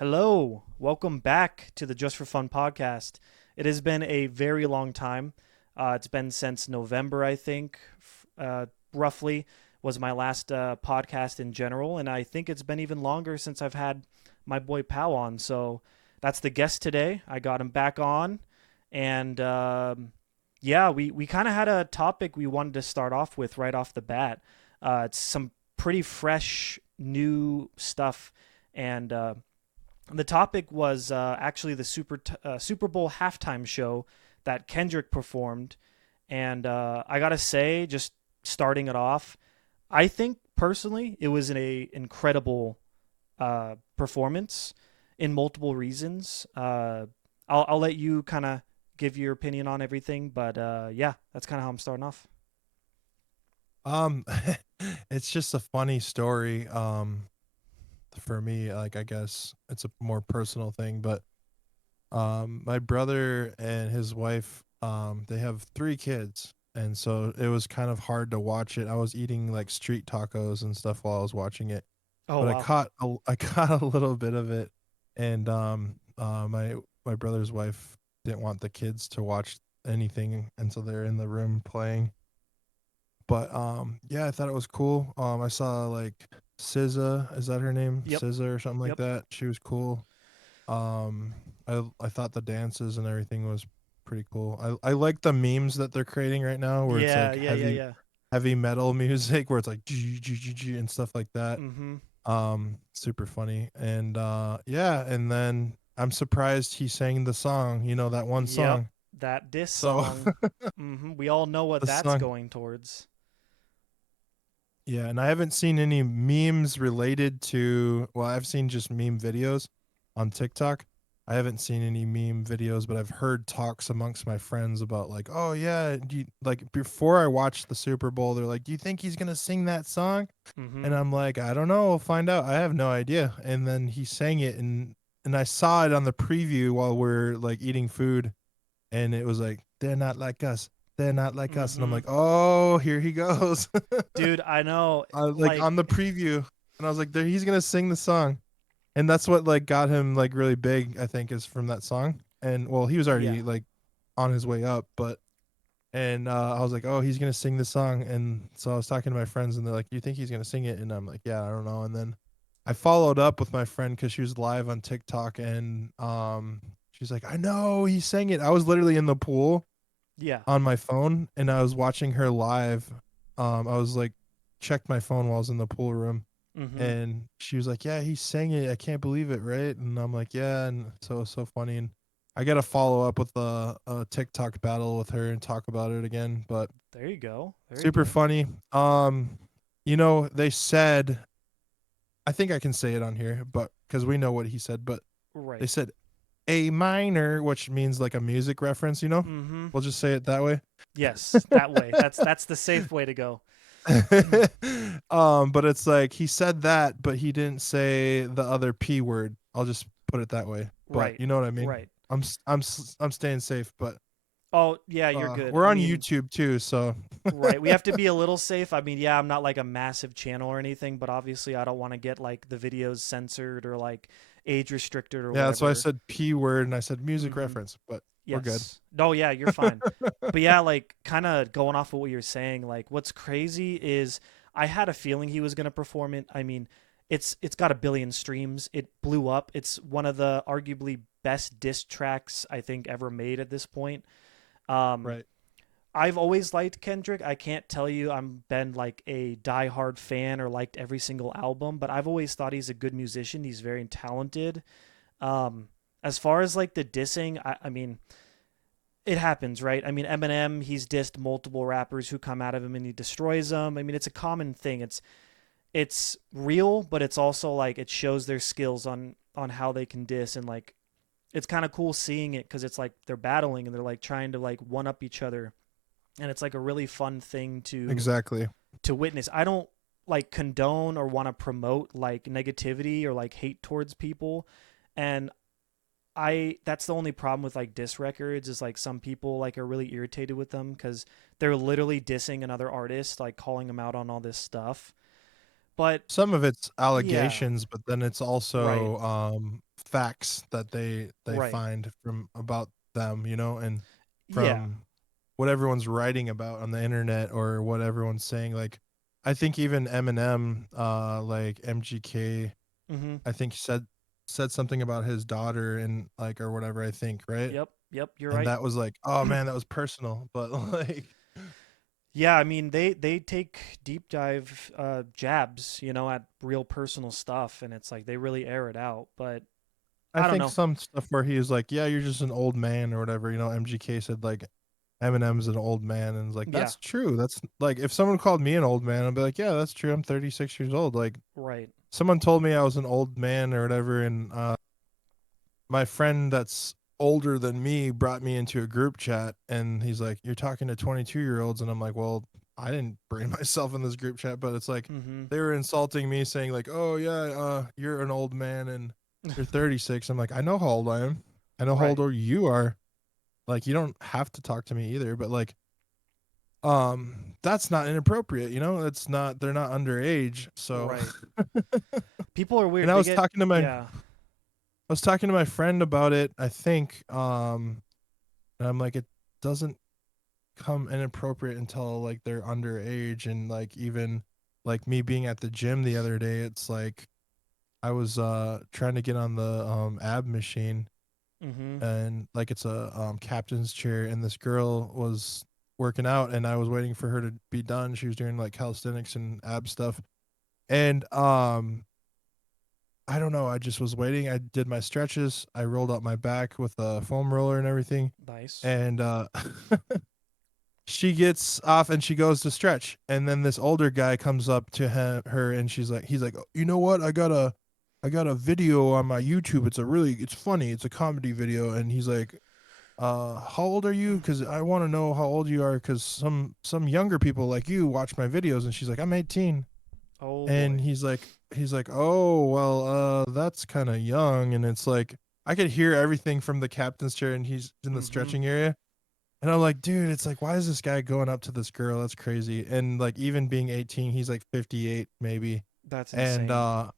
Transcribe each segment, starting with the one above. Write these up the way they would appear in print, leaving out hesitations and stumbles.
Hello, welcome back to the Just for Fun podcast. It has been a very long time. It's been since November, I think, roughly, was my last podcast in general. And I think it's been even longer since I've had my boy Pow on. So that's the guest today. I got him back on. And yeah, we kind of had a topic we wanted to start off with right off the bat. It's some pretty fresh, new stuff. And the topic was actually the Super Bowl halftime show that Kendrick performed, and I gotta say, just starting it off, I think personally it was an incredible performance in multiple reasons. I'll let you kind of give your opinion on everything, but yeah, that's kind of how I'm starting off. Um, it's just a funny story. For me, like I guess it's a more personal thing, but my brother and his wife, they have three kids, and so it was kind of hard to watch it. I was eating like street tacos and stuff while I was watching it, Oh but wow. I caught a little bit of it, and my brother's wife didn't want the kids to watch anything, and so they're in the room playing. But yeah, I thought it was cool. I saw like SZA, is that her name? Yep. SZA or something like Yep. that. She was cool. Um, I thought the dances and everything was pretty cool. I like the memes that they're creating right now, where it's Yeah. like Yeah. Yeah. Yeah. heavy metal music, where it's like G G G G and stuff like that. Mm-hmm. Super funny. And yeah, and then I'm surprised he sang the song. You know that one Yep. song. That diss So song. Mm-hmm. We all know what the that's song. going towards. Yeah, and I haven't seen any memes related to, well, I've seen just meme videos on TikTok. I haven't seen any meme videos, but I've heard talks amongst my friends about like, oh yeah, like before I watched the Super Bowl, they're like, do you think he's gonna sing that song? And Mm-hmm. I'm like, I don't know, we'll find out. I have no idea. And then he sang it, and I saw it on the preview while we're like eating food, and it was like, they're not like us. They're not like us. And I'm Mm-hmm. like, oh, here he goes. Dude, I know, Like like, on the preview, and I was like, there, he's gonna sing the song, and that's what like got him like really big. I think is from that song, and well, he was yeah. already like on his way up, but and I was like, oh, he's gonna sing the song, and so I was talking to my friends, and they're like, you think he's gonna sing it? And I'm like, yeah, I don't know. And then I followed up with my friend because she was live on TikTok, and she's like, I know he sang it. I was literally in the pool Yeah. on my phone, and I was watching her live. I was like, checked my phone while I was in the pool room, Mm-hmm. and she was like, "Yeah, he sang it. I can't believe it, right?" And I'm like, "Yeah," and so it was so funny. And I got to follow up with a TikTok battle with her and talk about it again. But There you go. There you super go. funny. They said, I think I can say it on here, but because we know what he said, but they Right. said A minor, which means like a music reference. Mm-hmm. We'll just say it that way. Yes, that way. That's the safe way to go. But it's like he said that, but he didn't say the other p word. I'll just put it that way. But Right. you know what I mean. Right. I'm staying safe, but Oh, yeah, you're good. we're I on mean, YouTube too, so right. We have to be a little safe. I mean, yeah, I'm not like a massive channel or anything, but obviously I don't want to get like the videos censored or like age restricted or yeah, that's why I whatever. said p word and I said music Mm-hmm. reference, but we're good. Yes. No, yeah, you're fine. But yeah, like kind of going off of what you're saying, like what's crazy is I had a feeling he was going to perform it. I mean, it's got a billion streams. It blew up. It's one of the arguably best diss tracks I think ever made at this point. Um Right. I've always liked Kendrick. I can't tell you I'm been like a diehard fan or liked every single album, but I've always thought he's a good musician. He's very talented. Um as far as like the dissing, I mean, it happens, right? I mean, Eminem, he's dissed multiple rappers who come out of him and he destroys them. I mean, it's a common thing. It's real, but it's also like it shows their skills on how they can diss, and like it's kind of cool seeing it because it's like they're battling and they're like trying to like one up each other, and it's like a really fun thing Exactly. to witness. I don't like condone or want to promote like negativity or like hate towards people, and I that's the only problem with like diss records is like some people like are really irritated with them because they're literally dissing another artist, like calling them out on all this stuff. But some of it's yeah, allegations, but then it's right, also facts that they right, find from about them, and yeah, from what everyone's writing about on the internet or what everyone's saying. Like, I think even Eminem, like MGK, mm-hmm, I think said something about his daughter and like or whatever. I think right, yep, yep, you're and right. that was like, oh man, that was personal. But like, Yeah, I mean they take deep dive jabs, at real personal stuff, and it's like they really air it out. But I I don't think know. some stuff where he was like, yeah, you're just an old man or whatever. MGK said like Eminem's an old man, and it's like Yeah, that's true. That's like if someone called me an old man, I'd be like, yeah, that's true. I'm 36 years old. Like right. someone told me I was an old man or whatever, and my friend that's older than me brought me into a group chat, and he's like, "You're talking to 22-year-olds," and I'm like, "Well, I didn't bring myself in this group chat, but it's like Mm-hmm. they were insulting me, saying like, "Oh yeah, you're an old man and you're 36." I'm like, "I know how old I am. I know how Right, old you are. Like, you don't have to talk to me either." But like, that's not inappropriate. It's not. They're not underage, so. right. People are And weird. They get yeah. I was talking to my friend about it. I think, and I'm like, it doesn't come inappropriate until like they're underage, and like even like me being at the gym the other day, it's like I was trying to get on the ab machine, Mm-hmm. and like it's a captain's chair, and this girl was working out, and I was waiting for her to be done. She was doing like calisthenics and ab stuff, and I don't know. I just was waiting. I did my stretches. I rolled out my back with a foam roller and everything. Nice. And she gets off and she goes to stretch. And then this older guy comes up to her and he's like, you know what? I got a video on my YouTube. It's funny. It's a comedy video. And he's like, how old are you? Because I want to know how old you are. Because some younger people like you watch my videos. And she's like, I'm 18. Oh And boy. he's like, oh well, that's kind of young. And it's like I could hear everything from the captain's chair, and he's in the Mm-hmm. stretching area. And I'm like, dude, it's like, why is this guy going up to this girl? That's crazy. And like, even being 18, he's like 58 maybe. That's And insane.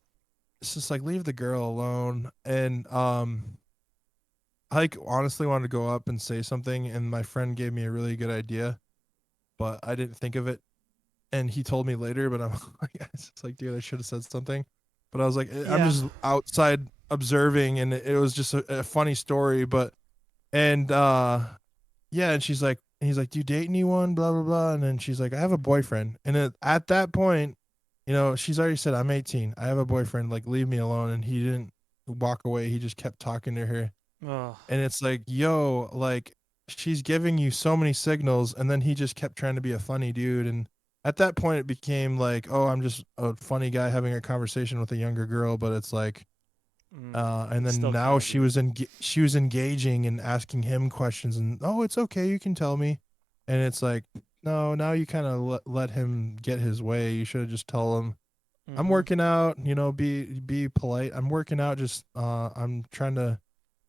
it's just like, leave the girl alone. And I like honestly wanted to go up and say something, and my friend gave me a really good idea, but I didn't think of it. And he told me later, but I'm like, it's just like, dude, I should have said something. But I was like, I'm Yeah. just outside observing, and it was just a funny story. But and yeah, and he's like, do you date anyone? Blah blah blah. And then she's like, I have a boyfriend. And at that point, she's already said, I'm 18. I have a boyfriend. Like, leave me alone. And he didn't walk away. He just kept talking to her. Ugh. And it's like, yo, like she's giving you so many signals, and then he just kept trying to be a funny dude. And at that point it became like, oh, I'm just a funny guy having a conversation with a younger girl. But it's like, and It's then still now kind of she weird. was she was engaging and asking him questions, and oh, it's okay, you can tell me. And it's like, no, now you kind of let him get his way. You should have just tell him, I'm Mm-hmm. working out, be polite. I'm working out, just I'm trying to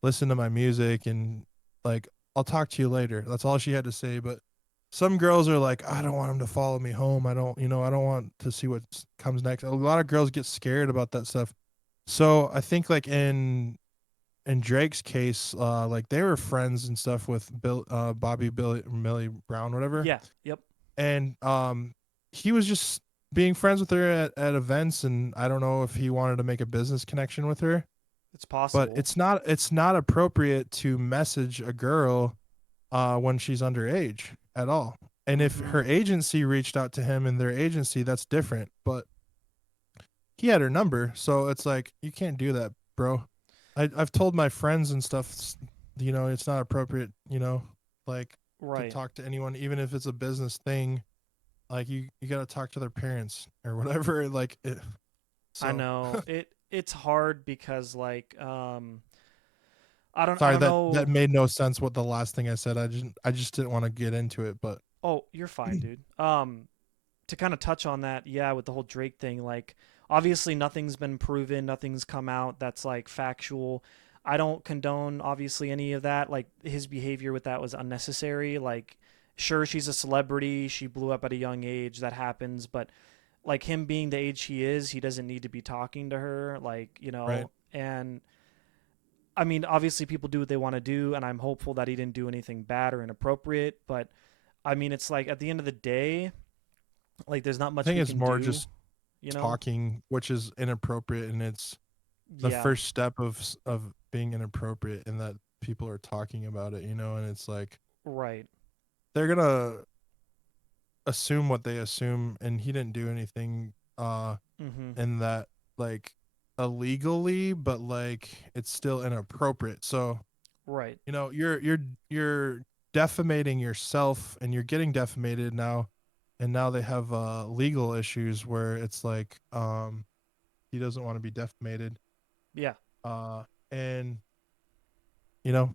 listen to my music, and like I'll talk to you later. That's all she had to say. But some girls are like, I don't want him to follow me home. I don't want to see what comes next. A lot of girls get scared about that stuff. So I think like in Drake's case, like they were friends and stuff with Bobby Billy Millie Brown, whatever, Yeah. Yep. and he was just being friends with her at events, and I don't know if he wanted to make a business connection with her, It's but possible. it's not appropriate to message a girl when she's underage at all. And if Mm-hmm. her agency reached out to him in their agency, that's different. But he had her number, so it's like you can't do that, bro. I've told my friends and stuff, it's not appropriate, like to Right. talk to anyone, even if it's a business thing. Like you got to talk to their parents or whatever. Like it. I So know. It's hard because like I sorry, don't that know. made no sense. What the last thing I said, I just didn't want to get into it, but Oh, you're fine, dude. To kind of touch on that, yeah, with the whole Drake thing, like obviously nothing's been proven, nothing's come out that's like factual. I don't condone obviously any of that. Like his behavior with that was unnecessary. Like sure she's a celebrity, she blew up at a young age, that happens, but like him being the age he is, he doesn't need to be talking to her, like, Right. and I mean, obviously people do what they want to do, and I'm hopeful that he didn't do anything bad or inappropriate, but I mean, it's like at the end of the day, like there's not I much think we it's can more do, just you know? talking, which is inappropriate, and it's the Yeah, first step of being inappropriate, in that people are talking about it, and it's like right. they're gonna assume what they assume, and he didn't do anything Mhm. in that, like, illegally, but like it's still inappropriate. So, Right. you're defamating yourself, and you're getting defamated now, and now they have legal issues where it's like he doesn't want to be defamated. Yeah. And you know,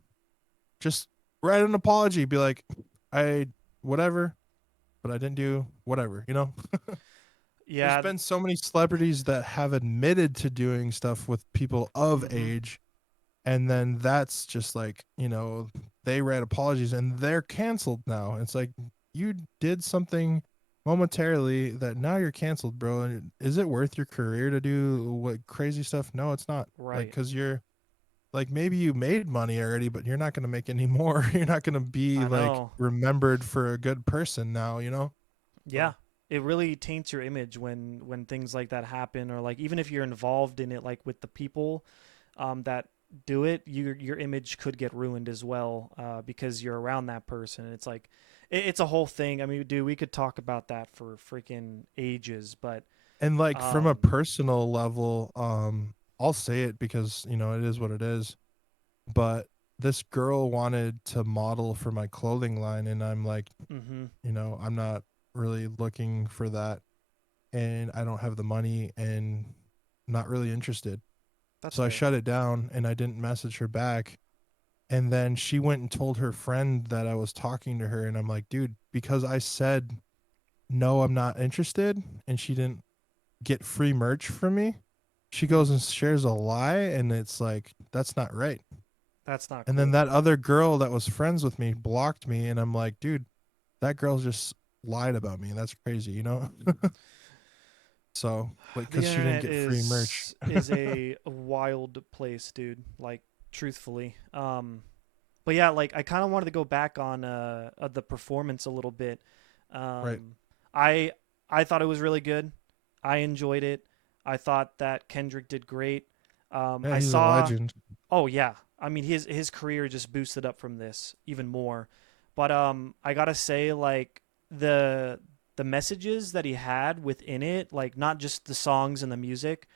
just write an apology, be like, I whatever, but I didn't do whatever. There's Yeah. been so many celebrities that have admitted to doing stuff with people of Mhm. age, and then that's just like, they write apologies and they're canceled now. It's like, you did something momentarily that now you're canceled, bro. And is it worth your career to do what crazy stuff? No, it's not. Like, Right. because you're like, maybe you made money already, but you're not going to make any more. You're not going to be I like know. remembered for a good person now. Yeah. So, It really taints your image when things like that happen, or like even if you're involved in it, like with the people that do it, your image could get ruined as well, because you're around that person. It's like it's a whole thing. I mean, dude, we could talk about that for freaking ages, but and like, from a um, personal level, I'll say it because, it is what it is. But this girl wanted to model for my clothing line, and I'm like, mm-hmm, I'm not really looking for that, and I don't have the money, and not really interested. that's So I fair. shut it down, and I didn't message her back. And then she went and told her friend that I was talking to her, and I'm like, dude, because I said no, I'm not interested, and she didn't get free merch from me, she goes Mm, and shares a lie, and it's like, that's not right. that's not And then cool. that other girl that was friends with me blocked me, and I'm like, dude, that girl just lied about me. That's crazy. So, like, The cuz she didn't internet get free merch. is a wild place, dude. Like truthfully. But yeah, like I kind of wanted to go back on the performance a little bit. Right. Um, I I thought it was really good. I enjoyed it. I thought that Kendrick did great. Yeah, I he's a saw. legend. Oh yeah, I mean his career just boosted up from this even more. But I gotta say, like the messages that he had within it, like not just the songs and the music,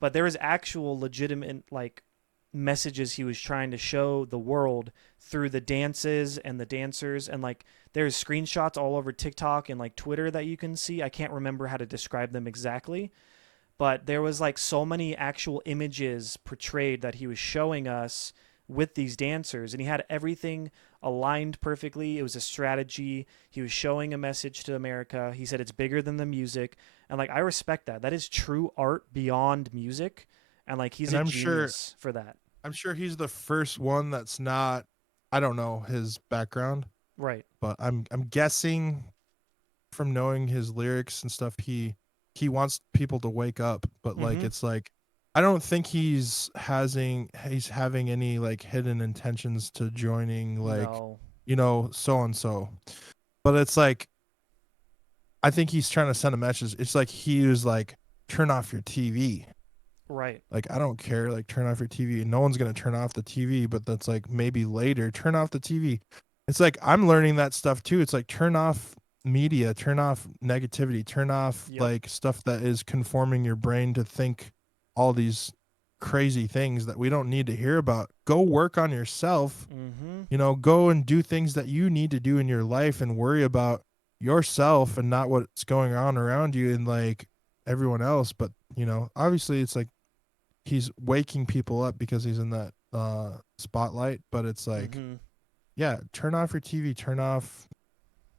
but there was actual legitimate like messages he was trying to show the world through the dances and the dancers, and like there's screenshots all over TikTok and like Twitter that you can see. I can't remember how to describe them exactly, but there was like so many actual images portrayed that he was showing us with these dancers, and he had everything aligned perfectly. It was a strategy. He was showing a message to America. He said it's bigger than the music, and like I respect that. That is true art beyond music, and like he's And a I'm sure genius for that. I'm sure he's the first one that's not, I don't know his background, Right. but I'm guessing from knowing his lyrics and stuff, he wants people to wake up, but like, Mm-hmm. it's like, I don't think he's having any like hidden intentions to joining, like, No. so and so. But it's like, I think he's trying to send a message. It's like he was like, turn off your TV. Right. Like, I don't care, like, turn off your TV. No one's gonna turn off the TV, but that's like, maybe later, turn off the TV. It's like, I'm learning that stuff too. It's like, turn off media, turn off negativity, turn off Yep. like stuff that is conforming your brain to think all these crazy things that we don't need to hear about. Go work on yourself, Mm-hmm. go and do things that you need to do in your life, and worry about yourself and not what's going on around you and like everyone else. But obviously, it's like he's waking people up because he's in that spotlight, but it's like, Mm-hmm. yeah, turn off your TV, turn off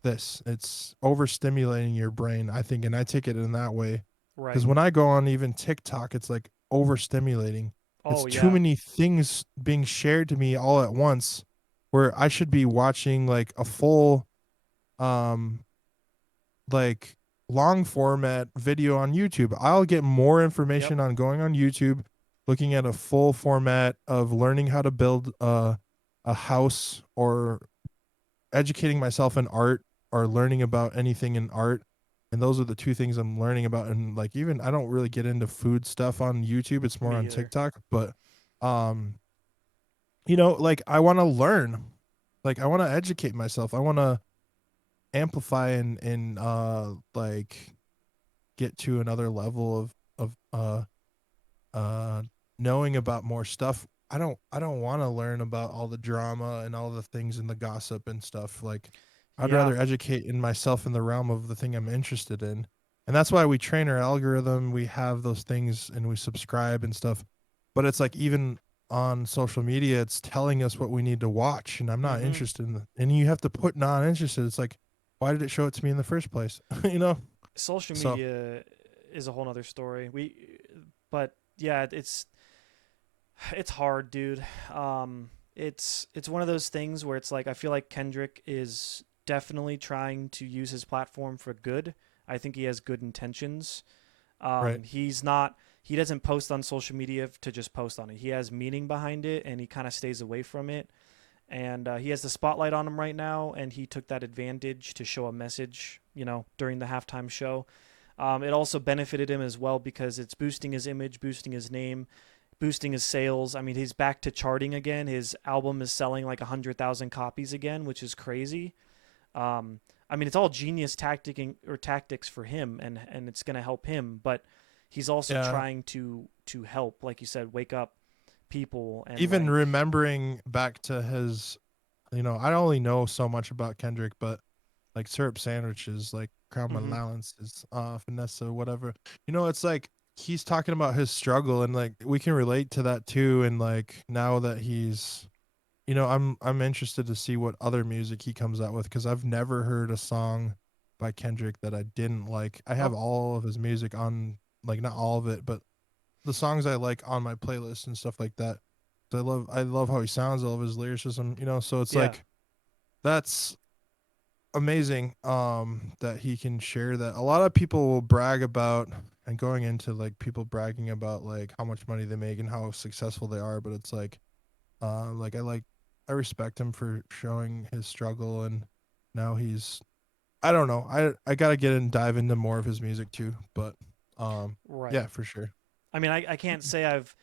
this. It's overstimulating your brain, I think, and I take it in that way. Because Right. when I go on even TikTok, it's like overstimulating. It's Oh too yeah. many things being shared to me all at once, where I should be watching like a full, um like long format video on YouTube. I'll get more Yep. information on going on YouTube, looking at a full format of learning how to build a house, or educating myself in art, or learning about anything in art. And those are the two things I'm learning about. And like, even I don't really get into food stuff on YouTube. It's more Me on either. TikTok. But um, like I want to learn. Like I want to educate myself. I want to amplify and like get to another level of uh knowing about more stuff. I don't want to learn about all the drama and all the things and the gossip and stuff. Like I'd Yeah. rather educate in myself in the realm of the thing I'm interested in. And that's why we train our algorithm, we have those things and we subscribe and stuff. But it's like, even on social media, it's telling us what we need to watch, and I'm not Mm-hmm. interested in and you have to put not interested. It's like, why did it show it to me in the first place? you know? Social So, media is a whole nother story. But yeah, it's hard, dude. It's one of those things where it's like I feel like Kendrick is definitely trying to use his platform for good. I think he has good intentions. right. He's not. He doesn't post on social media to just post on it. He has meaning behind it, and he kind of stays away from it. And he has the spotlight on him right now, and he took that advantage to show a message, during the halftime show. It also benefited him as well because it's boosting his image, boosting his name, boosting his sales. I mean, he's back to charting again. His album is selling like 100,000 copies again, which is crazy. Um, I mean, it's all genius tactics for him, and it's gonna help him. But he's also Yeah. trying to help, like you said, wake up people and Even like, remembering back to his, I only know so much about Kendrick, but like syrup sandwiches, like crown mm-hmm, allowances, Vanessa, whatever. It's like he's talking about his struggle, and like we can relate to that too. And like now that he's, I'm interested to see what other music he comes out with, because I've never heard a song by Kendrick that I didn't like. I have oh all of his music on, like not all of it, but the songs I like on my playlist and stuff like that. So I love how he sounds. I love his lyricism. So it's yeah, like, that's amazing. That he can share that. A lot of people will brag about, and going into like people bragging about like how much money they make and how successful they are, but it's like I respect him for showing his struggle, and now he's, I don't know. I gotta get and dive into more of his music too, but yeah, right. for sure. I mean, I can't say I've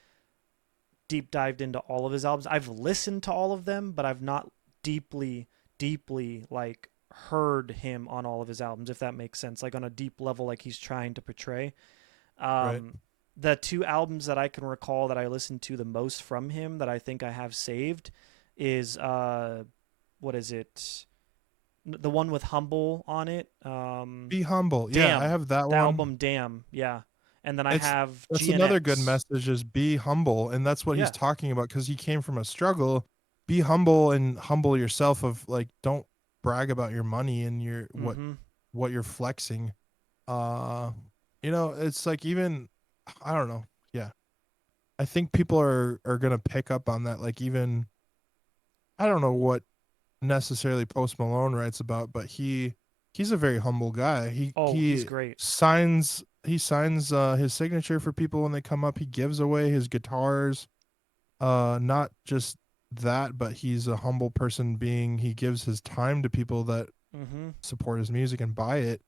deep dived into all of his albums. I've listened to all of them, but I've not deeply, deeply like heard him on all of his albums, if that makes sense. Like on a deep level, like he's trying to portray. Right. Um, the two albums that I can recall that I listened to the most from him that I think I have saved is what is it? The one with Humble on it. Be humble. Yeah, I Damn. have that The one. album Damn. Yeah. And then I It's have That's another good GNX. message, is be humble, and that's what he's Yeah. talking about, cuz he came from a struggle. Be humble and humble yourself, of like, don't brag about your money and your Mm-hmm. what you're flexing. Uh it's like, even, I don't know. Yeah. I think people are going to pick up on that, like, even I don't know what necessarily Post Malone writes about, but he's a very humble guy. He Oh, he's he great. signs his signature for people when they come up. He gives away his guitars. Not just that, but he's a humble person, being he gives his time to people that Mm-hmm. support his music and buy it.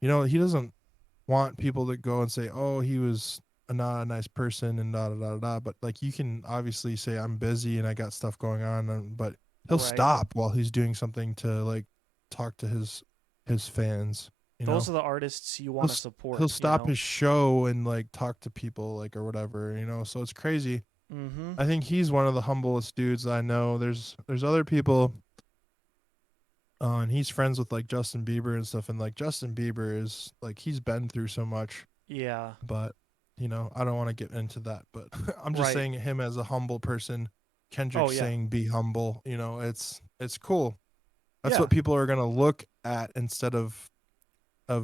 He doesn't want people to go and say, "Oh, he was not a nice person," and da da da da. But like, you can obviously say, "I'm busy and I got stuff going on," but he'll Right. stop while he's doing something to like talk to his fans. You Those know, are the artists you he'll want to s- he'll support, stop his show and like talk to people, like, or whatever. So it's crazy. Mm-hmm. I think he's one of the humblest dudes I know. There's other people, and he's friends with like Justin Bieber and stuff. And like, Justin Bieber is like, he's been through so much, Yeah. but I don't want to get into that. But I'm just Right. saying, him as a humble person, Oh, Kendrick yeah. saying be humble. It's cool. That's Yeah. what people are gonna look at, instead of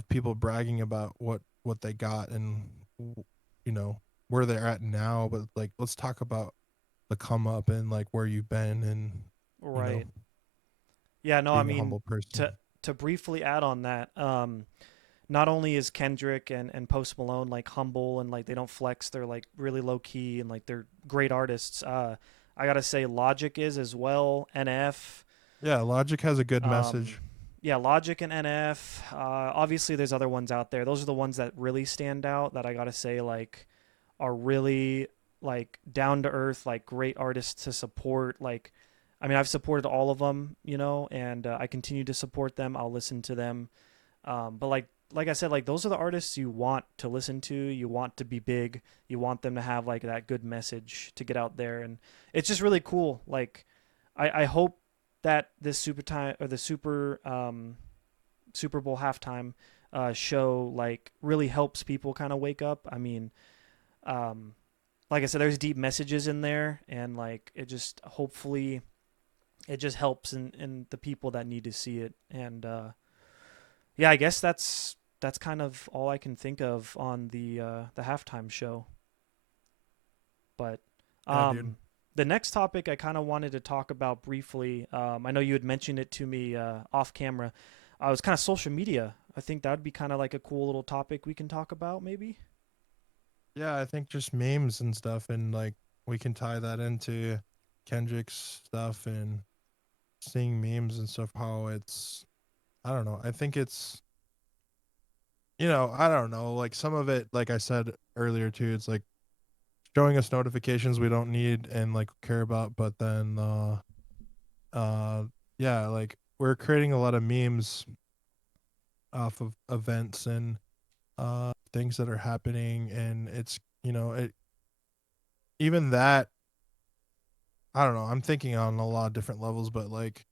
people bragging about what they got, and you know where they're at now. But like, let's talk about the come up, and like where you've been, and you know Right. Yeah, no, I being a mean, humble person. to briefly add on that, not only is Kendrick and Post Malone like humble and like they don't flex, they're like really low key and like they're great artists. I gotta say Logic is as well. NF, Yeah, Logic has a good um, message. yeah, Logic and NF. Obviously, there's other ones out there. Those are the ones that really stand out. That I gotta say like are really like down to earth, like great artists to support. Like, I mean, I've supported all of them, you know, and I continue to support them. I'll listen to them. But like I said, like those are the artists you want to listen to. You want to be big. You want them to have like that good message to get out there, and it's just really cool. Like I hope that this super time or the Super Bowl halftime show like really helps people kind of wake up. I mean, um, like I said, there's deep messages in there, and like it just hopefully it just helps in the people that need to see it. And yeah, I guess that's kind of all I can think of on the halftime show. But Yeah, dude. the next topic I kind of wanted to talk about briefly. I know you had mentioned it to me off camera. Was kind of social media. I think that would be kind of like a cool little topic we can talk about, maybe. Yeah, I think just memes and stuff, and like we can tie that into Kendrick's stuff and seeing memes and stuff. How it's, I don't know. I think it's, I don't know. Like some of it, like I said earlier too, it's like showing us notifications we don't need and like care about, but then, uh, yeah, like we're creating a lot of memes off of events and things that are happening, and it's, it even that, I don't know. I'm thinking on a lot of different levels, but like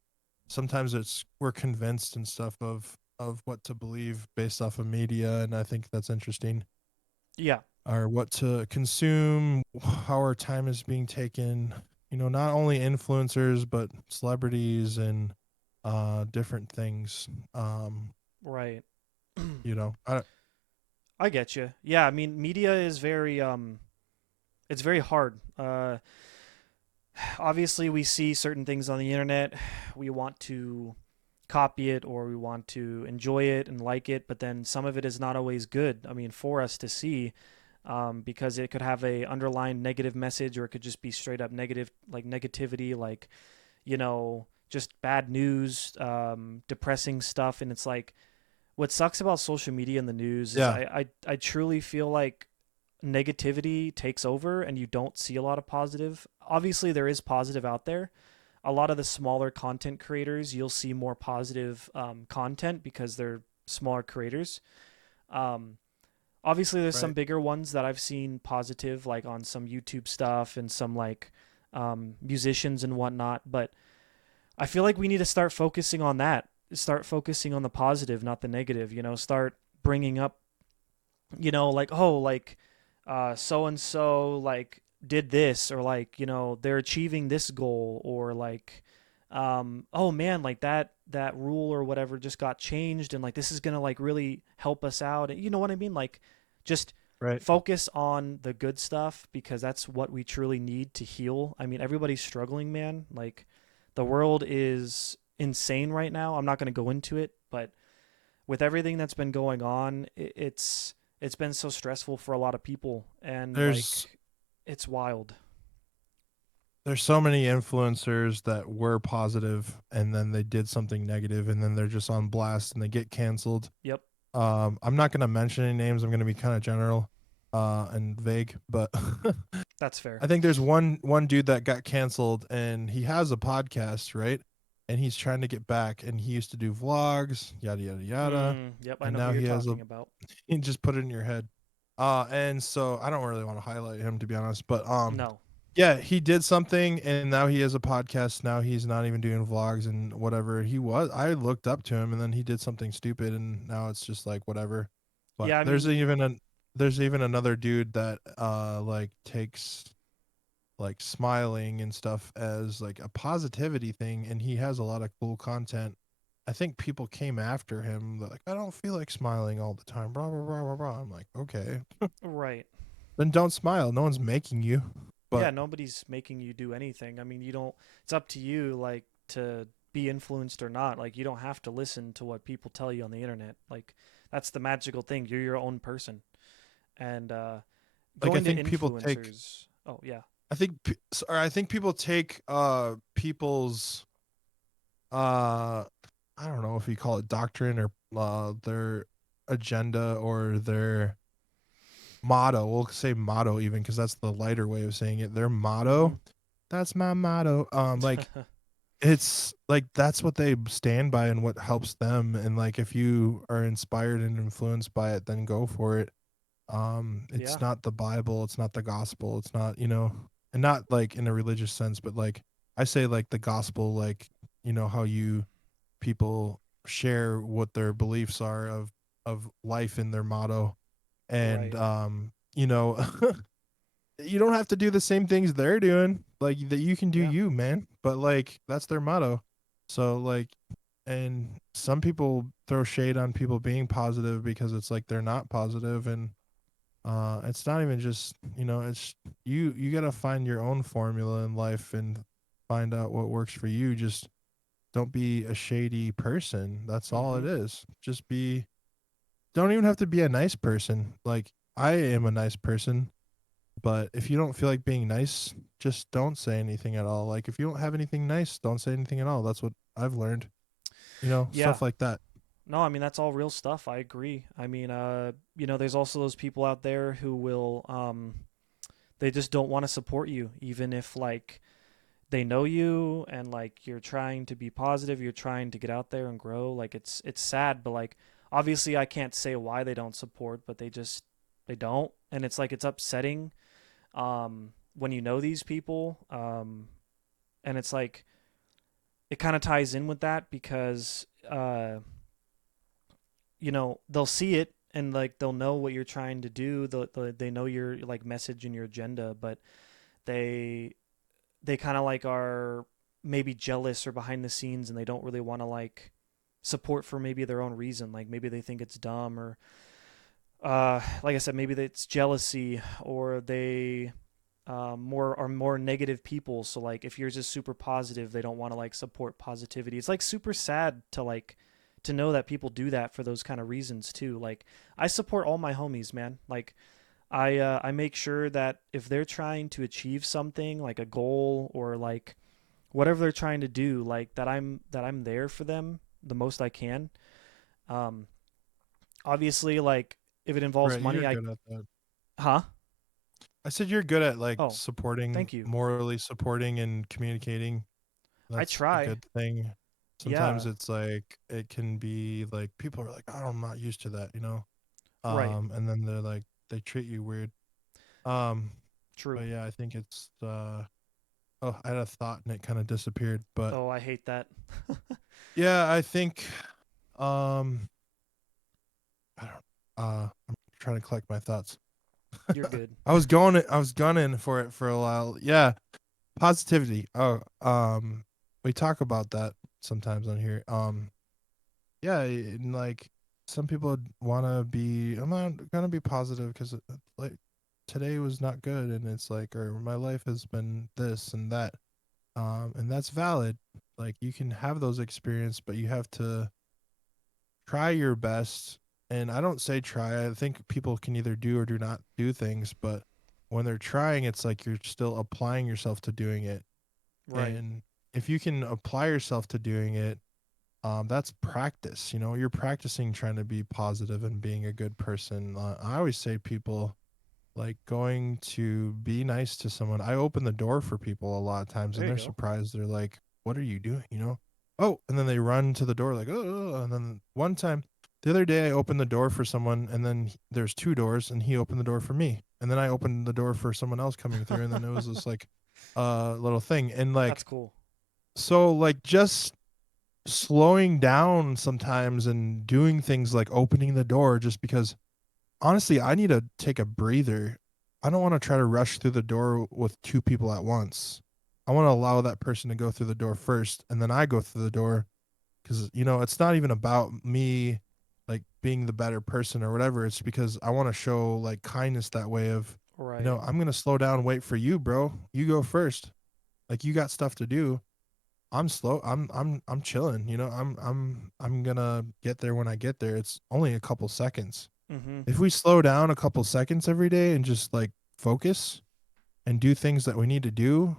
sometimes it's we're convinced and stuff of what to believe based off of media, and I think that's interesting. Yeah, Or what to consume, how our time is being taken. Not only influencers but celebrities and different things. right. I I get you. Yeah, I mean, media is very it's very hard. Obviously, we see certain things on the internet, we want to copy it or we want to enjoy it and like it, but then some of it is not always good. I mean, for us to see, because it could have a underlying negative message or it could just be straight up negative, like negativity, like just bad news, depressing stuff, and it's like what sucks about social media and the news is yeah, I truly feel like negativity takes over and you don't see a lot of positive. Obviously, there is positive out there. A lot of the smaller content creators, you'll see more positive content because they're smaller creators. Um, Obviously, there's some right. bigger ones that I've seen positive, like on some YouTube stuff and some like musicians and whatnot. But I feel like we need to start focusing on that. Start focusing on the positive, not the negative. Start bringing up like oh like so and so like did this or like they're achieving this goal or like oh man like that rule or whatever just got changed and like this is gonna like really help us out, you know what I mean, like just Right. focus on the good stuff because that's what we truly need to heal. I mean, everybody's struggling, man. Like the world is insane right now. I'm not going to go into it, but with everything that's been going on, it's been so stressful for a lot of people, and like there's it's wild. there's so many influencers that were positive and then they did something negative and then they're just on blast and they get canceled. Yep, I'm not gonna mention any names. I'm gonna be kind of general, and vague, but that's fair. I think there's one dude that got canceled, and he has a podcast, right? And he's trying to get back, and he used to do vlogs, yada yada yada, Yep, I and know who now you're he has a. talking about. He just put it in your head, and so I don't really want to highlight him to be honest, but No. yeah, he did something, and now he has a podcast. Now he's not even doing vlogs and whatever. He was. I looked up to him, and then he did something stupid, and now it's just like whatever. But Yeah, I mean, there's even another dude that like takes like smiling and stuff as like a positivity thing, and he has a lot of cool content. I think people came after him like, I don't feel like smiling all the time, blah blah blah blah blah. I'm like, okay, right. then don't smile. No one's making you. Yeah, But nobody's making you do anything. I mean, you don't, it's up to you like to be influenced or not. Like you don't have to listen to what people tell you on the internet. Like that's the magical thing. You're your own person. And Like I going to think people take influencers. Oh yeah, I think people take people's uh I don't know if you call it doctrine or their agenda or their motto. We'll say motto even because that's the lighter way of saying it. Their mm-hmm. motto, that's my motto. Like it's like that's what they stand by and what helps them. And like if you are inspired and influenced by it, then go for it. It's Yeah, not the Bible, it's not the gospel, it's not, and not like in a religious sense, but like I say like the gospel, like how you people share what their beliefs are of life in their motto. And right. you don't have to do the same things they're doing. Like that you can do Yeah, you, man. But like that's their motto. So like and some people throw shade on people being positive because it's like they're not positive. And it's not even just, it's you got to find your own formula in life and find out what works for you. Just don't be a shady person. That's all it mm-hmm. is. Just be don't even have to be a nice person. Like I am a nice person, but if you don't feel like being nice, just don't say anything at all. Like if you don't have anything nice, don't say anything at all. That's what I've learned. Yeah. Stuff like that. No, I mean that's all real stuff. I agree. I mean, there's also those people out there who will, they just don't want to support you, even if like they know you and like you're trying to be positive, you're trying to get out there and grow. Like it's sad, but like obviously I can't say why they don't support, but they don't, and it's like it's upsetting when you know these people, and it's like it kind of ties in with that because they'll see it and like they'll know what you're trying to do. They know your like message and your agenda, but they they kind of like are maybe jealous or behind the scenes and they don't really want to like support for maybe their own reason. Like maybe they think it's dumb or like I said, maybe it's jealousy or they more are more negative people. So like if you're just super positive, they don't want to like support positivity. It's like super sad to like to know that people do that for those kind of reasons too. Like I support all my homies, man. Like I make sure that if they're trying to achieve something like a goal or like whatever they're trying to do, like that I'm there for them the most I can. Um, obviously, like if it involves Right, you're money, I good at that. huh? I said you're good at like Oh, supporting, thank you. morally supporting and communicating. I That's a try. good thing. Sometimes Yeah, it's like it can be like people are like, "Oh, I'm not used to that." right. And then they're like they treat you weird. Um, True. but yeah, I think it's oh, I had a thought and it kind of disappeared. But Oh, I hate that. yeah, I think um I don't I'm trying to collect my thoughts. You're good. I was gunning for it for a while. Yeah, positivity. Oh, we talk about that sometimes on here. Yeah, and like some people want to be, I'm not gonna be positive because like today was not good, and it's like, or my life has been this and that, and that's valid. Like you can have those experiences, but you have to try your best. And I don't say try. I think people can either do or do not do things, but when they're trying, it's like you're still applying yourself to doing it. Right. And if you can apply yourself to doing it, that's practice. You're practicing trying to be positive and being a good person. I always say people like going to be nice to someone. I open the door for people a lot of times, There and you they're go. surprised. They're like, "What are you doing?" Oh, and then they run to the door like, "Oh!" And then one time, the other day, I opened the door for someone, and then there's two doors, and he opened the door for me, and then I opened the door for someone else coming through, and then it was this like, little thing, and That's like, cool. so like just slowing down sometimes and doing things like opening the door just because honestly I need to take a breather. I don't want to try to rush through the door with two people at once. I want to allow that person to go through the door first and then I go through the door because it's not even about me like being the better person or whatever. It's because I want to show like kindness that way of Right. I'm going to slow down, wait for you, bro. You go first. Like you got stuff to do. I'm slow. I'm chilling. I'm gonna get there when I get there. It's only a couple seconds. Mm-hmm. If we slow down a couple seconds every day and just like focus and do things that we need to do,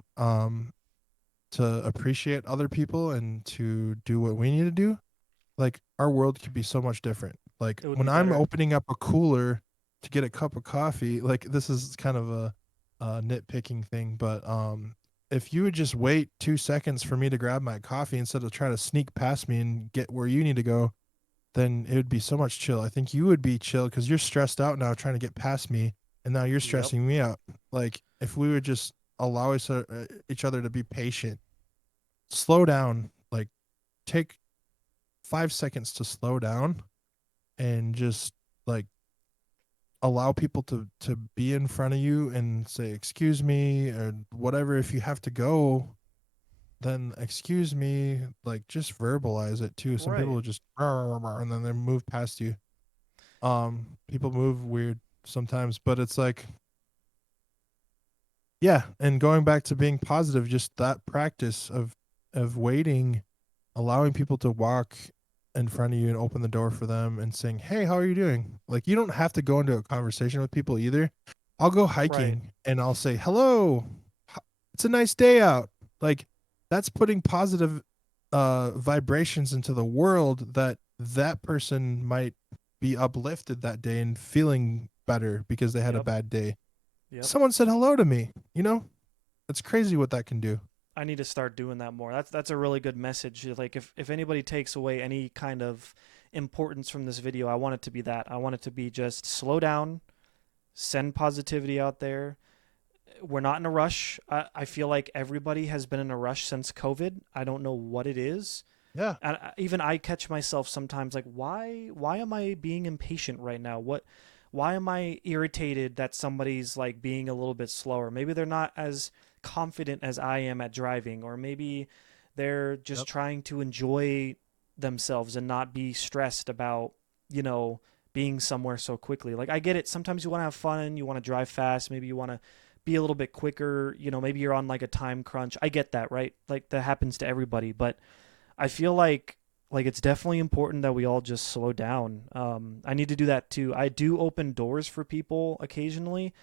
to appreciate other people and to do what we need to do, like our world could be so much different. Like It would when be I'm better. opening up a cooler to get a cup of coffee, like this is kind of a nitpicking thing, but if you would just wait 2 seconds for me to grab my coffee instead of trying to sneak past me and get where you need to go, then it would be so much chill. I think you would be chill because you're stressed out now trying to get past me, and now you're Yep. stressing me out. Like if we would just allow each other to be patient, slow down, like take 5 seconds to slow down and just like allow people to be in front of you and say excuse me or whatever. If you have to go, then excuse me, like just verbalize it too. Some Right. people just and then they move past you. People move weird sometimes, but it's like, yeah, and going back to being positive, just that practice of waiting, allowing people to walk in front of you and open the door for them and saying, "Hey, how are you doing?" Like you don't have to go into a conversation with people either. I'll go Right. hiking and I'll say, "Hello. It's a nice day out." Like that's putting positive vibrations into the world that that person might be uplifted that day and feeling better because they had a Yep. bad day. Yep. Someone said hello to me, you know? It's crazy what that can do. I need to start doing that more. That's a really good message. Like if anybody takes away any kind of importance from this video, I want it to be that. I want it to be just slow down, send positivity out there. We're not in a rush. I feel like everybody has been in a rush since COVID. I don't know what it is. Yeah. And even I catch myself sometimes like why am I being impatient right now? Why am I irritated that somebody's like being a little bit slower? Maybe they're not as confident as I am at driving, or maybe they're just Yep. trying to enjoy themselves and not be stressed about, you know, being somewhere so quickly. Like I get it. Sometimes you want to have fun, you want to drive fast, maybe you want to be a little bit quicker, maybe you're on like a time crunch. I get that, right? Like that happens to everybody, but I feel like it's definitely important that we all just slow down. I need to do that too. I do open doors for people occasionally.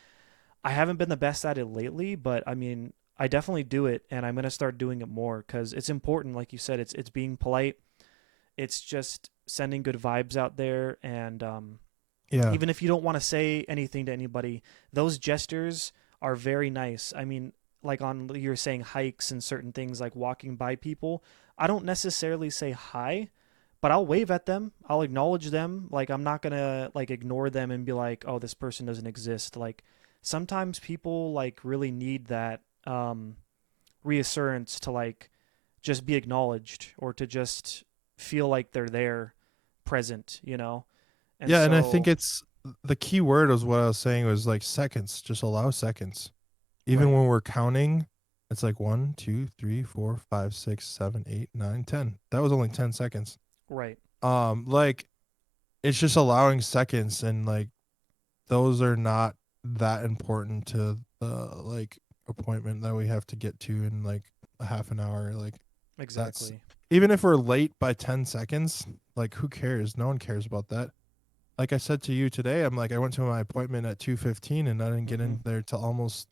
I haven't been the best at it lately, but I mean, I definitely do it, and I'm gonna start doing it more because it's important. Like you said, it's being polite. It's just sending good vibes out there, and Yeah. even if you don't want to say anything to anybody, those gestures are very nice. I mean, like on you're saying hikes and certain things like walking by people, I don't necessarily say hi, but I'll wave at them. I'll acknowledge them. Like I'm not going to like ignore them and be like, "Oh, this person doesn't exist." Like sometimes people like really need that reassurance to like just be acknowledged or to just feel like they're there present. And Yeah, and I think so, it's the key word was what I was saying was like seconds. Just allow seconds. Even right, when we're counting, it's like 1, 2, 3, 4, 5, 6, 7, 8, 9, 10. That was only 10 seconds. right. Like it's just allowing seconds and like those are not that important to the like appointment that we have to get to in like a half an hour. Like that's Exactly. even if we're late by 10 seconds, like who cares? No one cares about that. Like I said to you today, I'm like I went to my appointment at 2:15 and I didn't get Hmm. in there till almost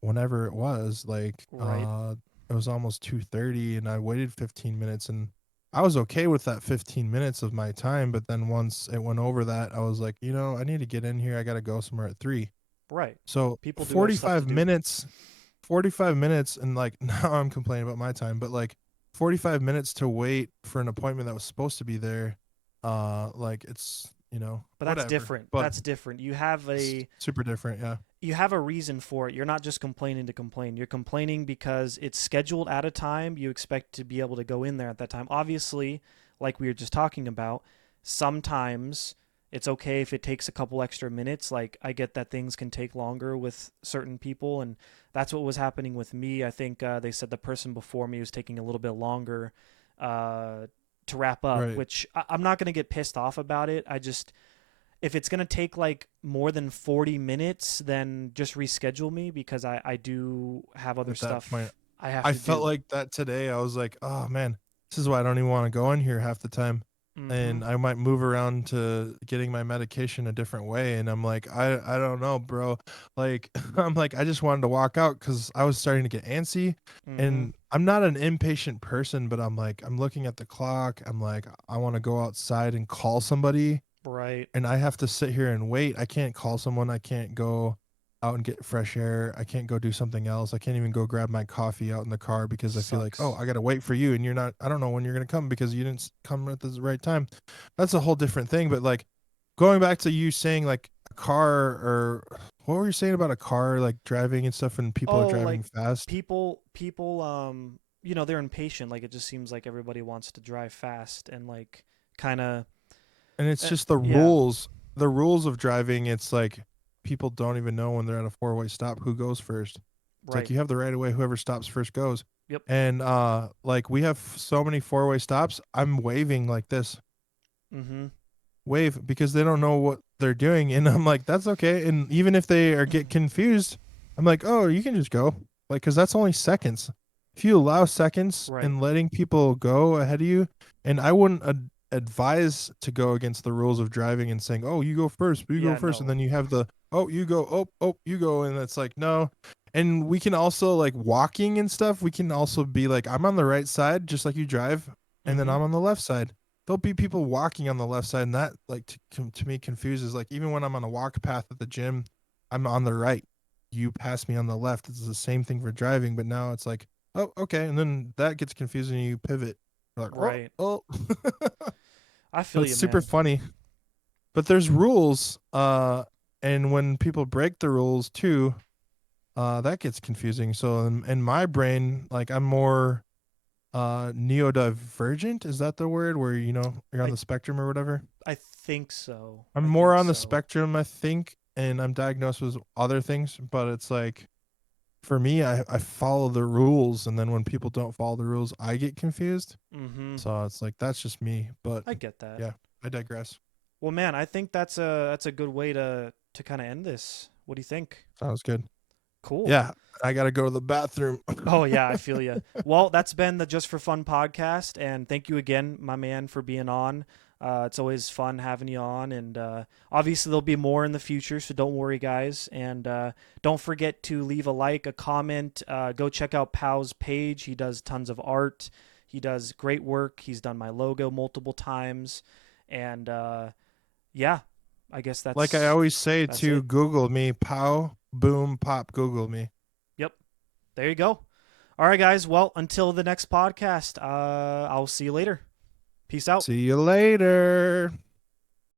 whenever it was. Like Right. it was almost 2:30 and I waited 15 minutes and I was okay with that 15 minutes of my time, but then once it went over that, I was like, I need to get in here. I got to go somewhere at 3. Right. So People do have stuff to 45 do. minutes 45 minutes and like now I'm complaining about my time, but like 45 minutes to wait for an appointment that was supposed to be there, like it's, But that's whatever. different. But That's different. You have it's a super different, yeah. you have a reason for it. You're not just complaining to complain. You're complaining because it's scheduled at a time. You expect to be able to go in there at that time. Obviously, like we were just talking about, sometimes it's okay if it takes a couple extra minutes. Like I get that things can take longer with certain people, and that's what was happening with me. I think they said the person before me was taking a little bit longer uh, to wrap up, Right. which I'm not going to get pissed off about it. I just if it's gonna take like more than 40 minutes, then just reschedule me because I do have other At that point, stuff. I have I to felt do. like that today. I was like, oh man, this is why I don't even want to go in here half the time. Mm-hmm. And I might move around to getting my medication a different way. And I'm like, I don't know, bro. Like, I'm like, I just wanted to walk out because I was starting to get antsy. Mm-hmm. And I'm not an impatient person, but I'm like, I'm looking at the clock. I'm like, I want to go outside and call somebody, Right. and I have to sit here and wait. I can't call someone. I can't go out and get fresh air. I can't go do something else. I can't even go grab my coffee out in the car because I feel like, oh, Sucks. I got to wait for you and you're not, I don't know when you're going to come because you didn't come at the right time. That's a whole different thing. But like going back to you saying like a car, or what were you saying about a car, like driving and stuff and people are Oh, driving like fast? people they're impatient. Like it just seems like everybody wants to drive fast and like kind of And it's just yeah, the rules of driving. It's like people don't even know when they're at a four-way stop who goes first. It's like right. you have the right of way, whoever stops first goes. Yep. And like we have so many four-way stops, I'm waving like this. Mm-hmm. Wave because they don't know what they're doing, and I'm like that's okay. And even if they are get confused, I'm like, "Oh, you can just go." Like cuz that's only seconds. If you allow seconds Right. and letting people go ahead of you, and I wouldn't advise to go against the rules of driving and saying, "Oh, you go Yeah, first," and no. then you have the, "Oh, you go, you go," and it's like, no. And we can also like walking and stuff. We can also be like, I'm on the right side, just like you drive, and then Mm-hmm. I'm on the left side. There'll be people walking on the left side, and that like to me confuses. Like even when I'm on a walk path at the gym, I'm on the right. You pass me on the left. It's the same thing for driving, but now it's like, oh, okay, and then that gets confusing. And you pivot. You're like, oh, Right. oh. I But feel it's you, super man. funny. But there's rules, and when people break the rules too, that gets confusing. So in my brain, like I'm more neurodivergent. Is that the word where you're on I the spectrum or whatever? I think so. I'm I more think on the so. spectrum, I think, and I'm diagnosed with other things. But it's like for me, I follow the rules, and then when people don't follow the rules, I get confused. Mm-hmm. So it's like that's just me. But I get that. yeah, I digress. Well, man, I think that's a good way to kind of end this. What do you think? Sounds good. Cool. Yeah, I gotta go to the bathroom. Oh yeah, I feel you. Well, that's been the Just for Fun podcast, and thank you again, my man, for being on. It's always fun having you on, and obviously there'll be more in the future, so don't worry, guys. And don't forget to leave a like, a comment. Go check out Pow's page. He does tons of art. He does great work. He's done my logo multiple times, and yeah, I guess Like I that's always say that's to it. Google me, pow, boom, pop, Google me. Yep, there you go. All right, guys. Well, until the next podcast, I'll see you later. Peace out. See you later.